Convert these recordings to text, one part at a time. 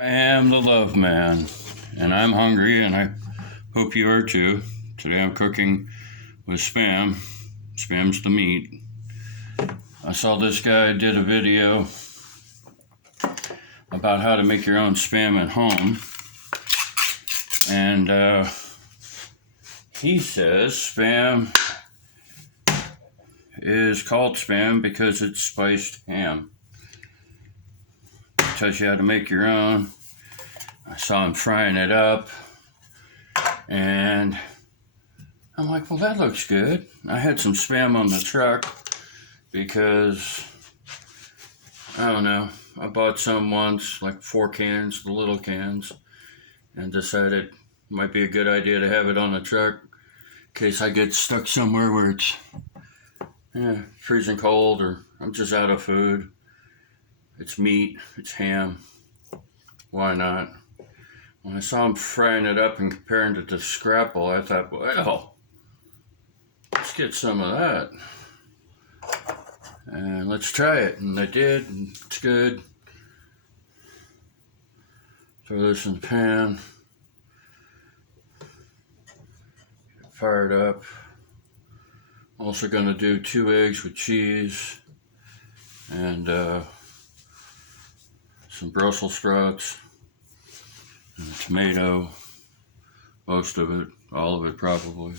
I am the love man, and I'm hungry, and I hope you are too. Today I'm cooking with Spam. Spam's the meat. I saw this guy did a video about how to make your own Spam at home, and he says Spam is called Spam because it's spiced ham. He tells you how to make your own. I saw him frying it up, and I'm like, well, that looks good. I had some Spam on the truck because, I don't know, I bought some once, like 4 cans, the little cans, and decided it might be a good idea to have it on the truck in case I get stuck somewhere where it's freezing cold or I'm just out of food. It's meat, it's ham. Why not? When I saw him frying it up and comparing it to scrapple, I thought, well, let's get some of that. And let's try it. And I did, and it's good. Throw this in the pan. Fire it up. Also going to do 2 eggs with cheese and some Brussels sprouts and a tomato, most of it, all of it probably,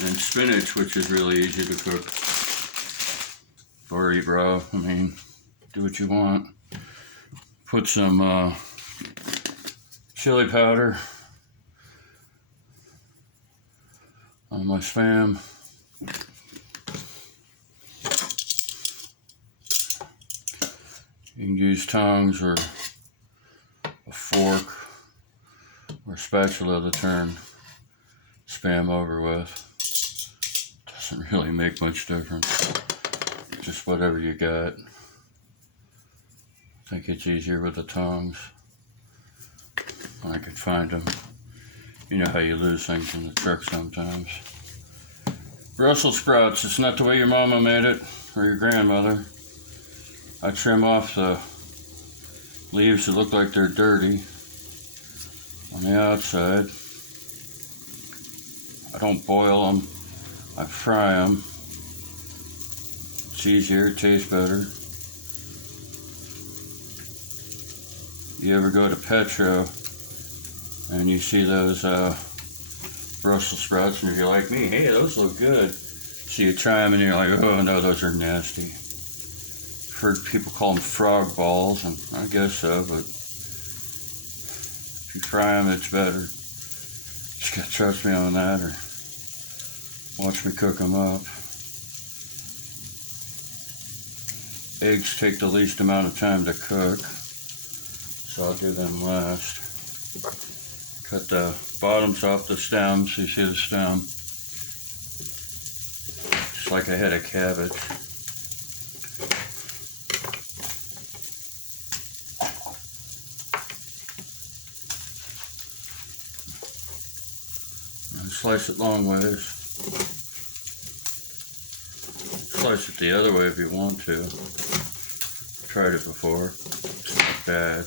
and spinach, which is really easy to cook or eat raw. I mean, do what you want. Put some chili powder on my Spam. You can use tongs or a fork or a spatula to turn Spam over with. Doesn't really make much difference. Just whatever you got. I think it's easier with the tongs. I could find them. You know how you lose things in the truck sometimes. Brussels sprouts, it's not the way your mama made it, or your grandmother. I trim off the leaves that look like they're dirty on the outside. I don't boil them, I fry them. It's easier, it tastes better. You ever go to Petro and you see those Brussels sprouts and you're like me, hey, those look good. So you try them and you're like, oh no, those are nasty. I've heard people call them frog balls, and I guess so, but if you fry them, it's better. Just gotta trust me on that or watch me cook them up. Eggs take the least amount of time to cook, so I'll do them last. Cut the bottoms off the stem, so you see the stem. Just like I had a cabbage. And slice it long ways. Slice it the other way if you want to. I've tried it before. It's not bad.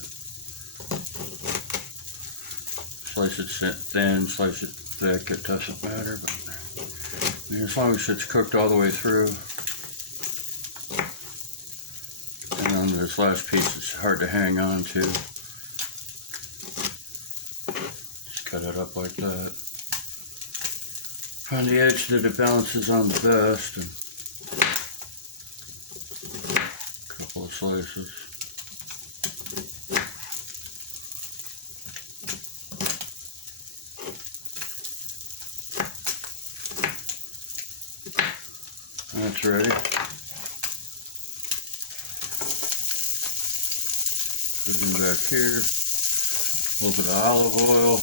Slice it thin, slice it thick, it doesn't matter, but I mean, as long as it's cooked all the way through. And then this last piece is hard to hang on to. Just cut it up like that. Find the edge that it balances on the best, and a couple of slices. That's ready. Put it in back here. A little bit of olive oil.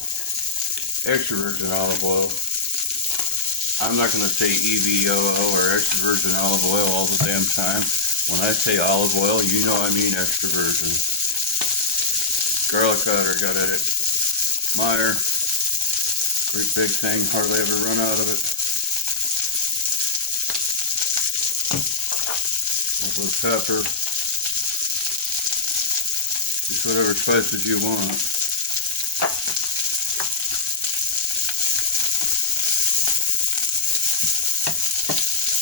Extra virgin olive oil. I'm not going to say EVOO or extra virgin olive oil all the damn time. When I say olive oil, you know I mean extra virgin. Garlic powder, got it at Meijer. Great big thing, hardly ever run out of it. A little pepper. Use whatever spices you want.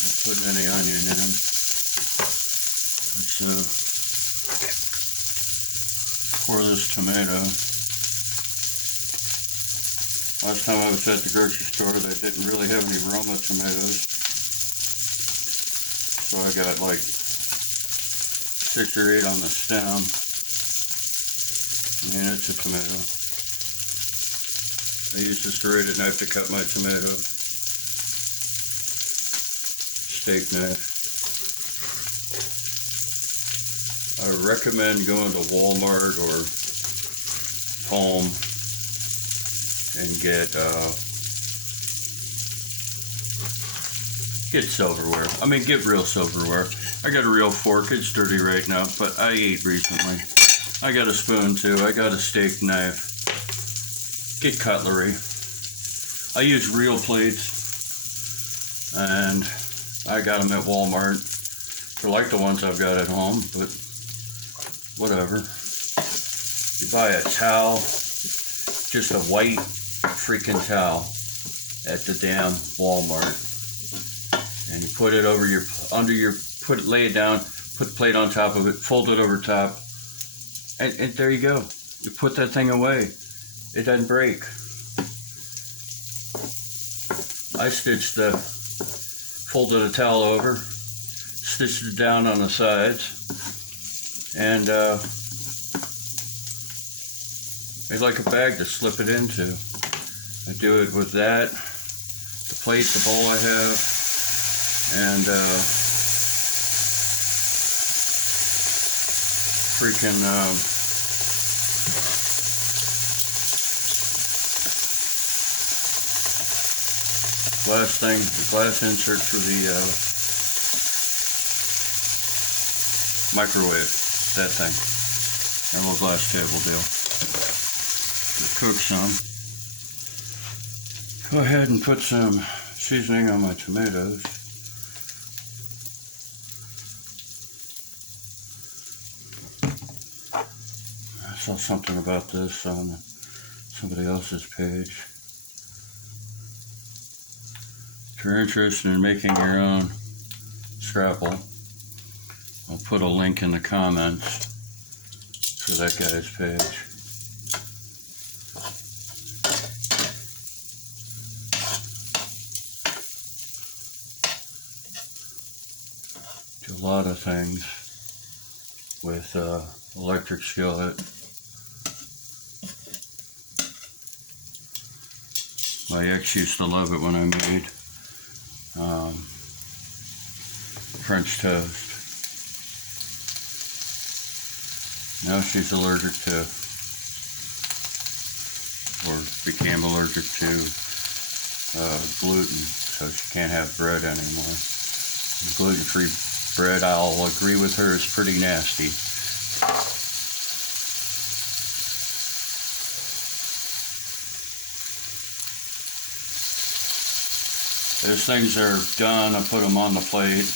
Not putting any onion in. Let's pour this tomato. Last time I was at the grocery store, they didn't really have any Roma tomatoes. So I got like 6 or 8 on the stem. And it's a tomato. I use a serrated knife to cut my tomato. Steak knife. I recommend going to Walmart or Home and get silverware. I mean, get real silverware. I got a real fork. It's dirty right now, but I ate recently. I got a spoon too. I got a steak knife. Get cutlery. I use real plates, and I got them at Walmart. They're like the ones I've got at home, but whatever. You buy a towel, just a white freaking towel at the damn Walmart, and you put it over your, lay it down, put the plate on top of it, fold it over top, and there you go. You put that thing away. It doesn't break. I folded a towel over, stitched it down on the sides, and made like a bag to slip it into. I do it with that, the plate, the bowl I have, and freaking glass thing, the glass insert for the microwave, that thing, and a little glass table deal. Cook some. Go ahead and put some seasoning on my tomatoes. I saw something about this on somebody else's page. If you're interested in making your own scrapple, I'll put a link in the comments for that guy's page. Do a lot of things with electric skillet. My ex used to love it when I made French toast. Now she's allergic to, or became allergic to gluten, so she can't have bread anymore. Gluten-free bread, I'll agree with her, is pretty nasty. As things are done, I put them on the plate.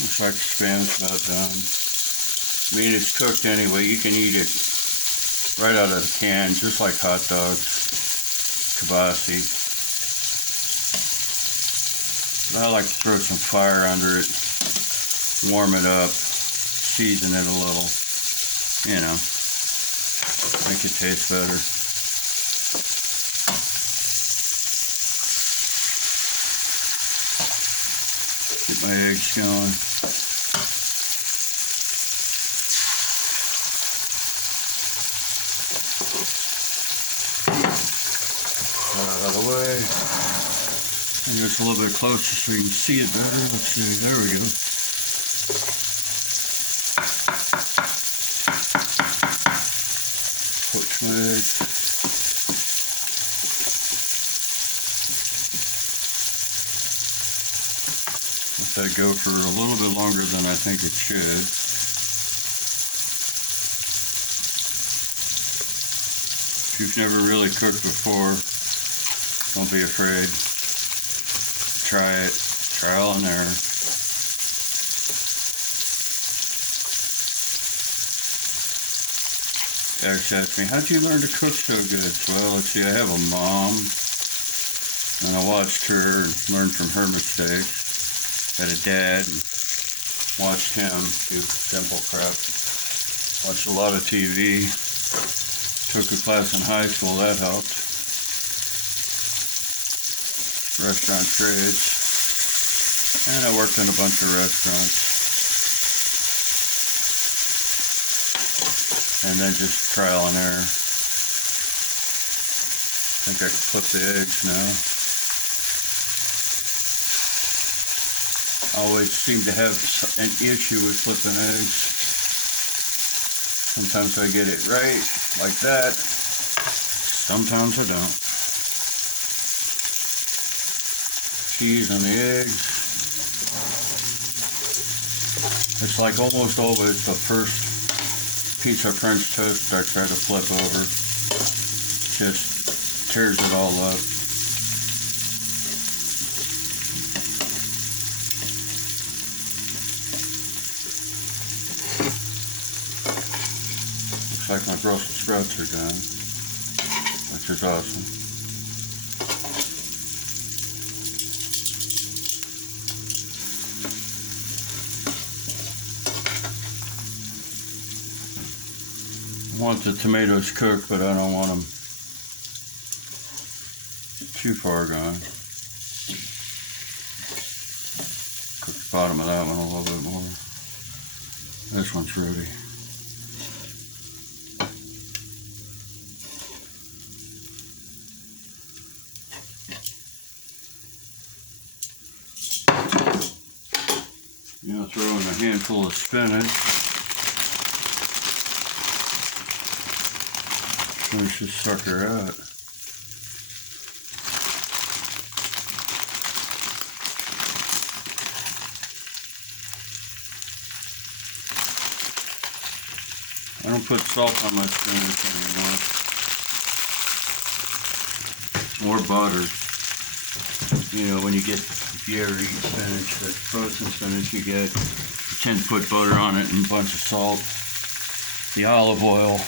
Looks like the spam's about done. I mean, it's cooked anyway. You can eat it right out of the can, just like hot dogs, kibasi. But I like to throw some fire under it, warm it up, season it a little, you know, make it taste better. Get my eggs going. Out of the way. And just a little bit closer so you can see it better. Let's see, there we go. Poach my egg. Let that go for a little bit longer than I think it should. If you've never really cooked before, don't be afraid. Try it. Trial and error. Eric asked me, how'd you learn to cook so good? Well, let's see, I have a mom, and I watched her and learned from her mistakes. Had a dad, and watched him do simple crap. Watched a lot of TV. Took a class in high school, that helped. Restaurant trades. And I worked in a bunch of restaurants. And then just trial and error. I think I can flip the eggs now. I always seem to have an issue with flipping eggs. Sometimes I get it right, like that. Sometimes I don't. Cheese on the eggs. It's like almost always the first piece of French toast I try to flip over. Just tears it all up. Looks like my Brussels sprouts are done, which is awesome. I want the tomatoes cooked, but I don't want them too far gone. Cook the bottom of that one a little bit more. This one's ready. You know, throw in a handful of spinach. Finish this sucker out. I don't put salt on my spinach anymore. More butter. You know, when you get, if you ever eat spinach, that frozen spinach you get, you tend to put butter on it and a bunch of salt. The olive oil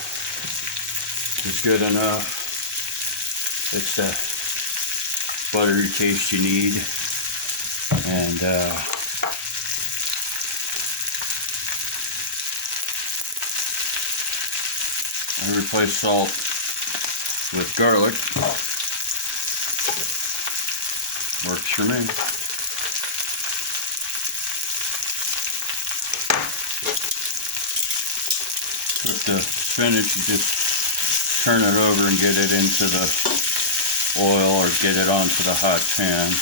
is good enough. It's the buttery taste you need. And I replace salt with garlic. Works for me. Cook the spinach, you just turn it over and get it into the oil or get it onto the hot pan.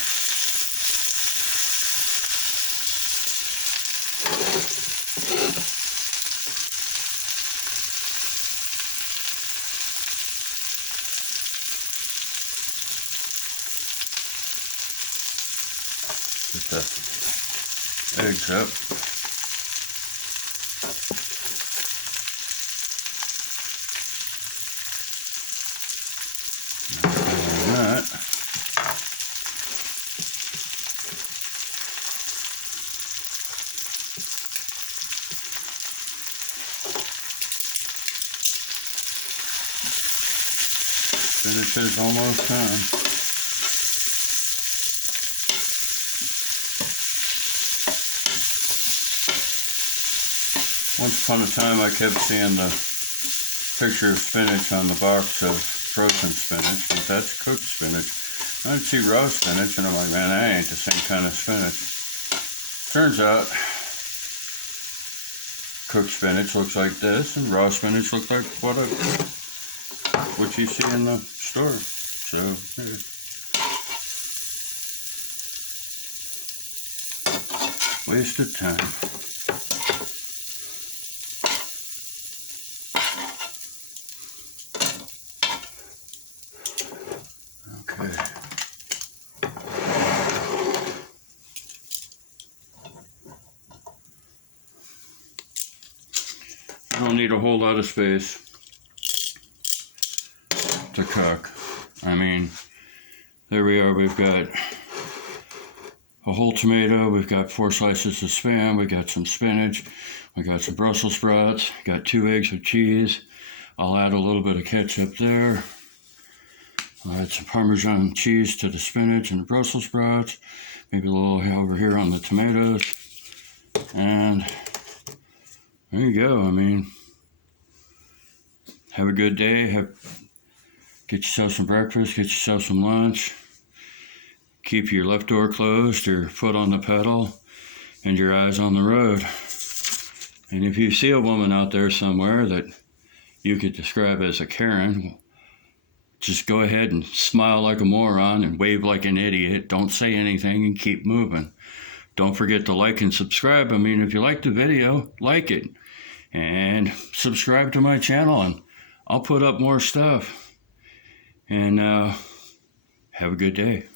Get the eggs up. Like that. Spinach is almost done. Once upon a time, I kept seeing the picture of spinach on the box of frozen spinach, but that's cooked spinach. I'd see raw spinach, and I'm like, man, that ain't the same kind of spinach. Turns out, cooked spinach looks like this, and raw spinach looks like what you see in the store. So, yeah. Wasted time. Okay. You don't need a whole lot of space. to cook. I mean, there we are. We've got a whole tomato. We've got 4 slices of Spam. We got some spinach. We got some Brussels sprouts. Got 2 eggs with cheese. I'll add a little bit of ketchup there. I'll add some Parmesan cheese to the spinach and the Brussels sprouts. Maybe a little over here on the tomatoes. And there you go. I mean, have a good day. Get yourself some breakfast. Get yourself some lunch. Keep your left door closed, your foot on the pedal, and your eyes on the road. And if you see a woman out there somewhere that you could describe as a Karen, just go ahead and smile like a moron and wave like an idiot. Don't say anything and keep moving. Don't forget to like and subscribe. I mean, if you like the video, like it. And subscribe to my channel, and I'll put up more stuff. And have a good day.